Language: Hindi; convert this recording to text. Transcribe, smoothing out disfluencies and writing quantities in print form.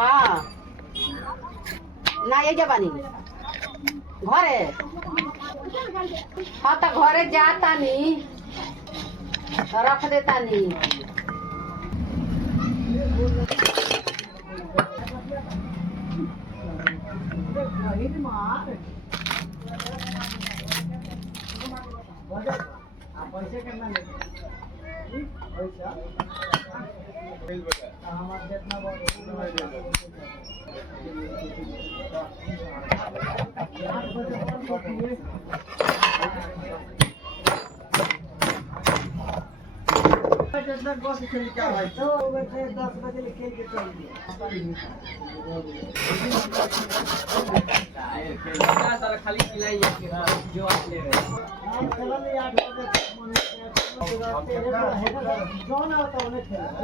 हाँ ना ये जबानी घरे हाँ तो घरे जाता नहीं रख देता नहीं पैसे कितना बस खेल क्या भाई तो 10 बजे खेल के चल दिए खाली खिलाई जो आप ले रहे जौन आता उन्हें खेला